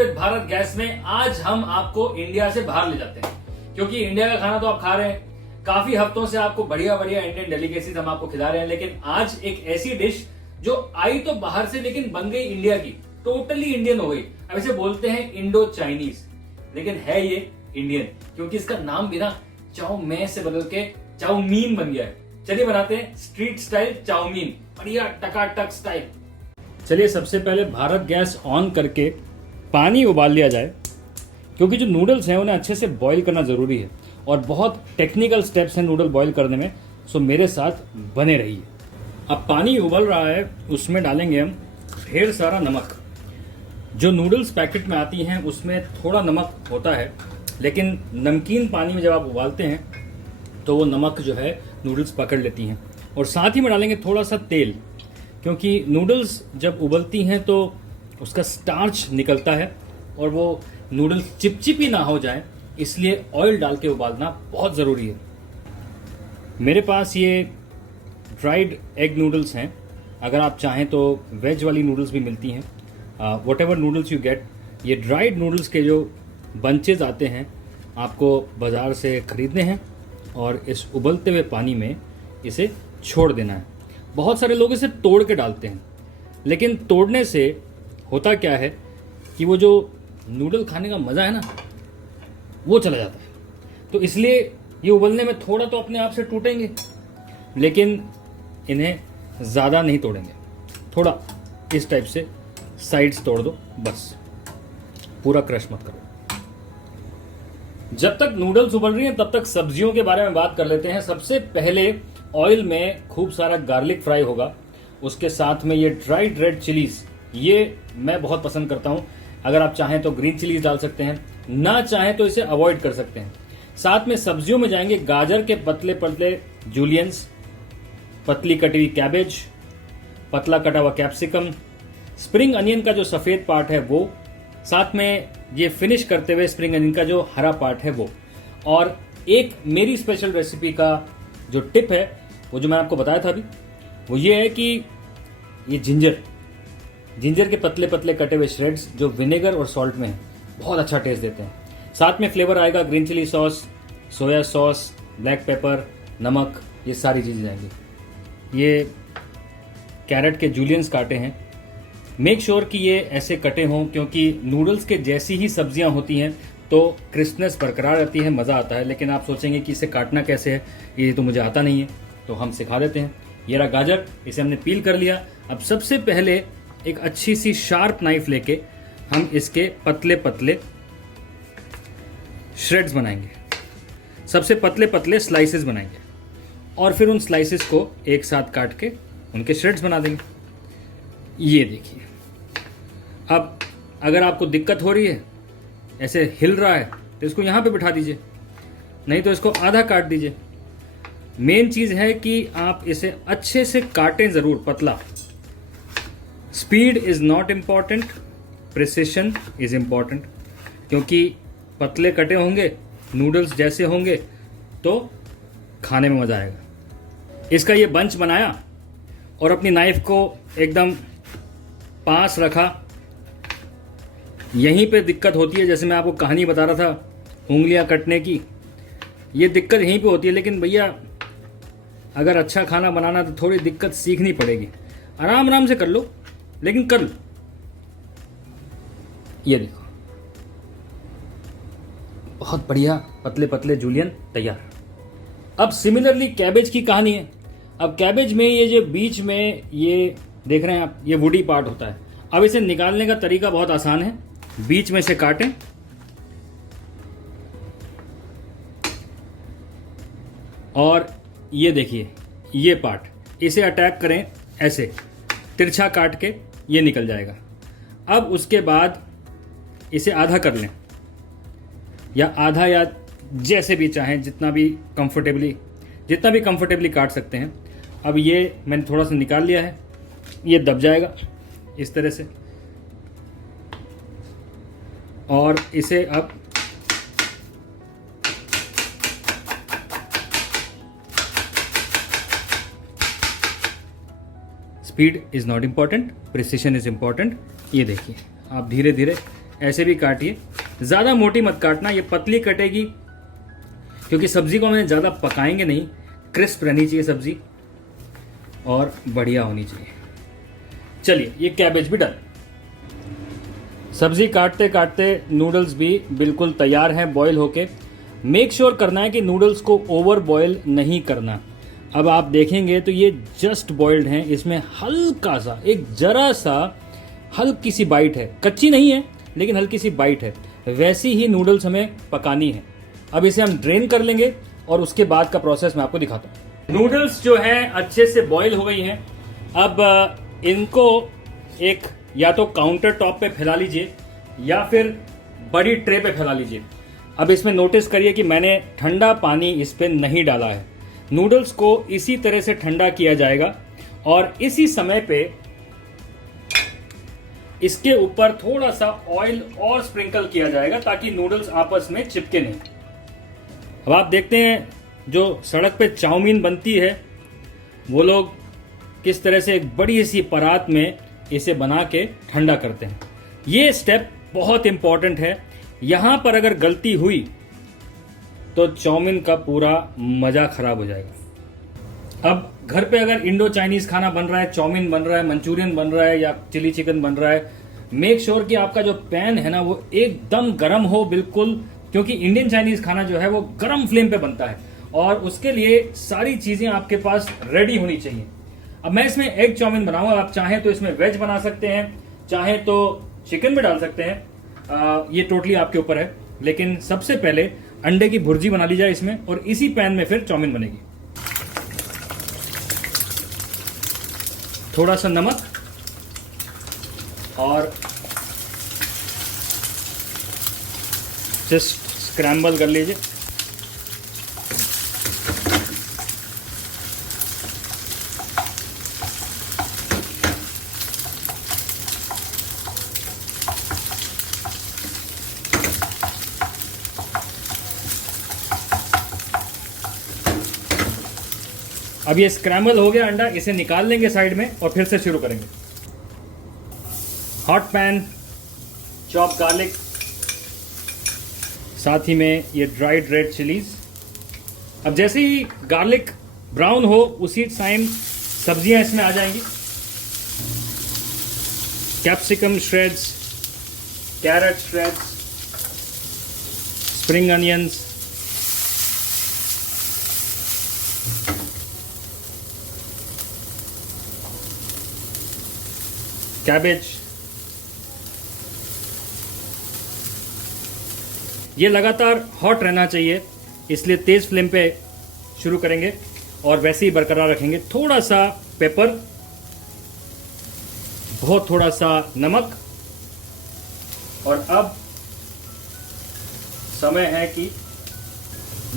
With Bharat gas में आज हम आपको इंडिया से बाहर ले जाते हैं, क्योंकि इंडिया का खाना तो आप खा रहे हैं। काफी हफ्तों से आपको बढ़िया बढ़िया इंडियन डेलिकेसीज हम आपको खिला रहे हैं, लेकिन आज एक ऐसी डिश जो आई तो बाहर से लेकिन बन गई इंडिया की, टोटली इंडियन हो गई। अब इसे बोलते हैं इंडो चाइनीज, लेकिन है ये इंडियन, क्योंकि इसका नाम भी ना चाउमेन से बदल के चाउमीन बन गया है। चलिए बनाते हैं स्ट्रीट स्टाइल चाउमीन, बढ़िया टकाटक स्टाइल। चलिए सबसे पहले भारत गैस ऑन करके पानी उबाल लिया जाए, क्योंकि जो नूडल्स हैं उन्हें अच्छे से बॉईल करना ज़रूरी है और बहुत टेक्निकल स्टेप्स हैं नूडल बॉईल करने में, सो मेरे साथ बने रहिए। अब पानी उबल रहा है, उसमें डालेंगे हम ढेर सारा नमक। जो नूडल्स पैकेट में आती हैं उसमें थोड़ा नमक होता है, लेकिन नमकीन पानी में जब आप उबालते हैं तो वो नमक जो है नूडल्स पकड़ लेती हैं। और साथ ही में डालेंगे थोड़ा सा तेल, क्योंकि नूडल्स जब उबलती हैं तो उसका स्टार्च निकलता है और वो नूडल्स चिपचिपी ना हो जाए, इसलिए ऑयल डाल के उबालना बहुत ज़रूरी है। मेरे पास ये ड्राइड एग नूडल्स हैं, अगर आप चाहें तो वेज वाली नूडल्स भी मिलती हैं। What ever noodles you get, ये ड्राइड नूडल्स के जो बंचेज आते हैं आपको बाज़ार से ख़रीदने हैं और इस उबलते हुए पानी में इसे छोड़ देना है। बहुत सारे लोग इसे तोड़ के डालते हैं, लेकिन तोड़ने से होता क्या है कि वो जो नूडल खाने का मज़ा है ना, वो चला जाता है। तो इसलिए ये उबलने में थोड़ा तो अपने आप से टूटेंगे, लेकिन इन्हें ज़्यादा नहीं तोड़ेंगे। थोड़ा इस टाइप से साइड्स तोड़ दो, बस, पूरा क्रश मत करो। जब तक नूडल्स उबल रही हैं तब तक सब्जियों के बारे में बात कर लेते हैं। सबसे पहले ऑयल में खूब सारा गार्लिक फ्राई होगा, उसके साथ में ये ड्राइड रेड चिलीज, ये मैं बहुत पसंद करता हूँ। अगर आप चाहें तो ग्रीन चिलीज डाल सकते हैं, ना चाहें तो इसे अवॉइड कर सकते हैं। साथ में सब्जियों में जाएंगे गाजर के पतले पतले जूलियंस, पतली कटी हुई कैबेज, पतला कटा हुआ कैप्सिकम, स्प्रिंग अनियन का जो सफ़ेद पार्ट है वो, साथ में ये फिनिश करते हुए स्प्रिंग अनियन का जो हरा पार्ट है वो। और एक मेरी स्पेशल रेसिपी का जो टिप है, वो जो मैं आपको बताया था अभी, वो ये है कि ये जिंजर के पतले पतले कटे हुए श्रेड्स जो विनेगर और सॉल्ट में हैं, बहुत अच्छा टेस्ट देते हैं। साथ में फ्लेवर आएगा green chilli sauce, soya sauce, black pepper, नमक, ये सारी चीज़ें जाएंगी। ये कैरेट के जूलियंस काटे हैं, मेक श्योर कि ये ऐसे कटे हों, क्योंकि नूडल्स के जैसी ही सब्जियां होती हैं तो क्रिस्पनेस बरकरार रहती है, मज़ा आता है। लेकिन आप सोचेंगे कि इसे काटना कैसे है, ये तो मुझे आता नहीं है, तो हम सिखा देते हैं। ये रहा गाजर, इसे हमने पील कर लिया। अब सबसे पहले एक अच्छी सी शार्प नाइफ लेके हम इसके पतले पतले श्रेड्स बनाएंगे, सबसे पतले पतले स्लाइसेस बनाएंगे, और फिर उन स्लाइसेस को एक साथ काट के उनके श्रेड्स बना देंगे। ये देखिए। अब अगर आपको दिक्कत हो रही है, ऐसे हिल रहा है, तो इसको यहाँ पे बिठा दीजिए, नहीं तो इसको आधा काट दीजिए। मेन चीज़ है कि आप इसे अच्छे से काटें ज़रूर, पतला। Speed is not important, precision is important, क्योंकि पतले कटे होंगे, नूडल्स जैसे होंगे तो खाने में मज़ा आएगा। इसका ये बंच बनाया और अपनी नाइफ को एकदम पास रखा। यहीं पे दिक्कत होती है, जैसे मैं आपको कहानी बता रहा था उंगलियां कटने की, ये दिक्कत यहीं पे होती है। लेकिन भैया अगर अच्छा खाना बनाना तो थोड़ी दिक्कत सीखनी पड़ेगी। आराम आराम से कर लो, लेकिन कर लो। ये देखो, बहुत बढ़िया पतले पतले जूलियन तैयार। अब सिमिलरली कैबेज की कहानी है। अब कैबेज में ये जो बीच में ये देख रहे हैं आप, ये वुडी पार्ट होता है। अब इसे निकालने का तरीका बहुत आसान है, बीच में से काटें और ये देखिए, ये पार्ट इसे अटैक करें, ऐसे तिरछा काट के ये निकल जाएगा। अब उसके बाद इसे आधा कर लें, या आधा, या जैसे भी चाहें, जितना भी कंफर्टेबली काट सकते हैं। अब ये मैंने थोड़ा सा निकाल लिया है, ये दब जाएगा इस तरह से, और इसे अब speed is not important, precision is important. ये देखिए, आप धीरे धीरे ऐसे भी काटिए, ज़्यादा मोटी मत काटना, ये पतली कटेगी क्योंकि सब्जी को हमें ज़्यादा पकाएंगे नहीं। क्रिस्प रहनी चाहिए सब्जी और बढ़िया होनी चाहिए। चलिए ये कैबेज भी डन। सब्जी काटते काटते नूडल्स भी बिल्कुल तैयार हैं बॉईल होके। मेक श्योर करना है कि नूडल्स को ओवर बॉईल नहीं करना। अब आप देखेंगे तो ये जस्ट बॉइल्ड हैं, इसमें हल्का सा एक जरा सा हल्की सी बाइट है, कच्ची नहीं है लेकिन हल्की सी बाइट है। वैसी ही नूडल्स हमें पकानी है। अब इसे हम ड्रेन कर लेंगे और उसके बाद का प्रोसेस मैं आपको दिखाता हूँ। नूडल्स जो हैं अच्छे से बॉईल हो गई हैं। अब इनको एक या तो काउंटर टॉप पे फैला लीजिए या फिर बड़ी ट्रे पे फैला लीजिए। अब इसमें नोटिस करिए कि मैंने ठंडा पानी इस पे नहीं डाला है। नूडल्स को इसी तरह से ठंडा किया जाएगा और इसी समय पे इसके ऊपर थोड़ा सा ऑयल और स्प्रिंकल किया जाएगा ताकि नूडल्स आपस में चिपके नहीं। अब आप देखते हैं जो सड़क पे चाउमीन बनती है वो लोग किस तरह से एक बड़ी सी परात में इसे बना के ठंडा करते हैं। ये स्टेप बहुत इंपॉर्टेंट है। यहां पर अगर गलती हुई तो चाउमीन का पूरा मजा खराब हो जाएगा। अब घर पे अगर इंडो चाइनीज खाना बन रहा है, चाउमीन बन रहा है, मंचूरियन बन रहा है या चिली चिकन बन रहा है, मेक श्योर कि आपका जो पैन है ना वो एकदम गर्म हो बिल्कुल, क्योंकि इंडियन चाइनीज खाना जो है वो गर्म फ्लेम पे बनता है और उसके लिए सारी चीजें आपके पास रेडी होनी चाहिए। अब मैं इसमें एग चाउमीन बनाऊंगा। आप चाहें तो इसमें वेज बना सकते हैं, चाहें तो चिकन भी डाल सकते हैं, ये टोटली आपके ऊपर है। लेकिन सबसे पहले अंडे की भुर्जी बना ली जाए इसमें और इसी पैन में फिर चाउमीन बनेगी। थोड़ा सा नमक और जस्ट स्क्रैम्बल कर लीजिए। अब ये स्क्रैम्बल हो गया अंडा, इसे निकाल लेंगे साइड में और फिर से शुरू करेंगे। हॉट पैन, चॉप गार्लिक, साथ ही में ये ड्राइड रेड चिलीज। अब जैसे ही गार्लिक ब्राउन हो उसी टाइम सब्जियां इसमें आ जाएंगी। Capsicum shreds, carrot shreds, spring onions, cabbage. ये लगातार हॉट रहना चाहिए, इसलिए तेज फ्लेम पे शुरू करेंगे और वैसे ही बरकरार रखेंगे। थोड़ा सा पेपर, बहुत थोड़ा सा नमक और अब समय है कि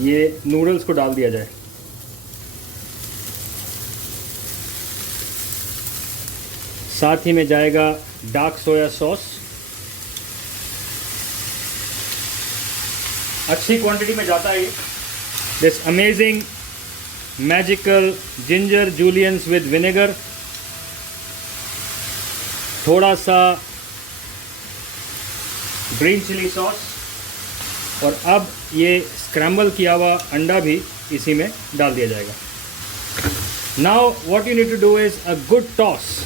ये नूडल्स को डाल दिया जाए। साथ ही में जाएगा डार्क सोया सॉस, अच्छी क्वांटिटी में जाता है ये। This amazing magical ginger juliennes with vinegar, थोड़ा सा ग्रीन चिली सॉस और अब ये स्क्रैम्बल किया हुआ अंडा भी इसी में डाल दिया जाएगा। Now what you need to do is a good toss.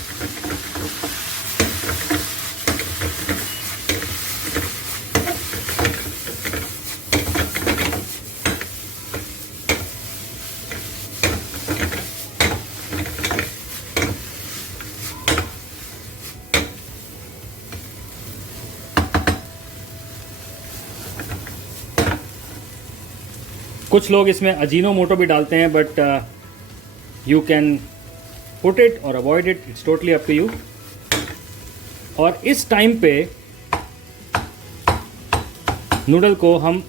कुछ लोग इसमें अजीनोमोटो भी डालते हैं, but you can put it or avoid it, it's totally up to you. और इस टाइम पे नूडल को हम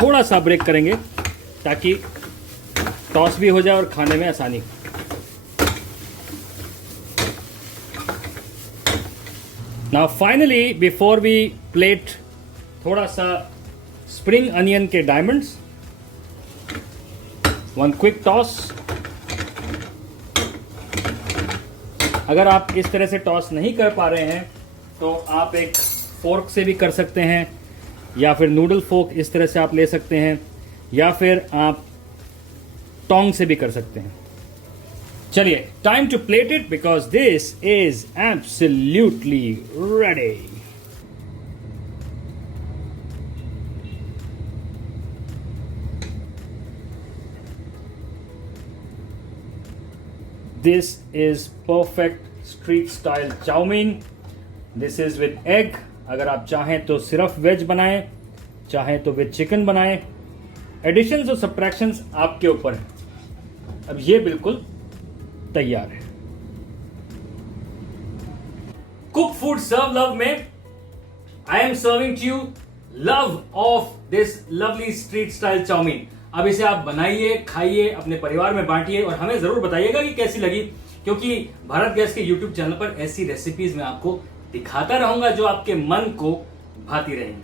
थोड़ा सा ब्रेक करेंगे ताकि टॉस भी हो जाए और खाने में आसानी हो। Now finally before we plate थोड़ा सा स्प्रिंग अनियन के डायमंड्स, वन क्विक टॉस। अगर आप इस तरह से टॉस नहीं कर पा रहे हैं तो आप एक फोर्क से भी कर सकते हैं, या फिर नूडल फोर्क इस तरह से आप ले सकते हैं, या फिर आप टोंग से भी कर सकते हैं। चलिए, time to plate it because this is absolutely ready. This is perfect street style chowmein. This is with egg। अगर आप चाहें तो सिर्फ वेज बनाएं, चाहें तो विद चिकन बनाएं। एडिशंस और सब्ट्रैक्शंस आपके ऊपर है। अब ये बिल्कुल तैयार है। कुक फूड सर्व लव में I am serving to you love of this lovely street style chowmein. अब इसे आप बनाइए, खाइए, अपने परिवार में बांटिए और हमें जरूर बताइएगा कि कैसी लगी, क्योंकि भारत गैस के यूट्यूब चैनल पर ऐसी रेसिपीज मैं आपको दिखाता रहूंगा जो आपके मन को भाती रहेंगी।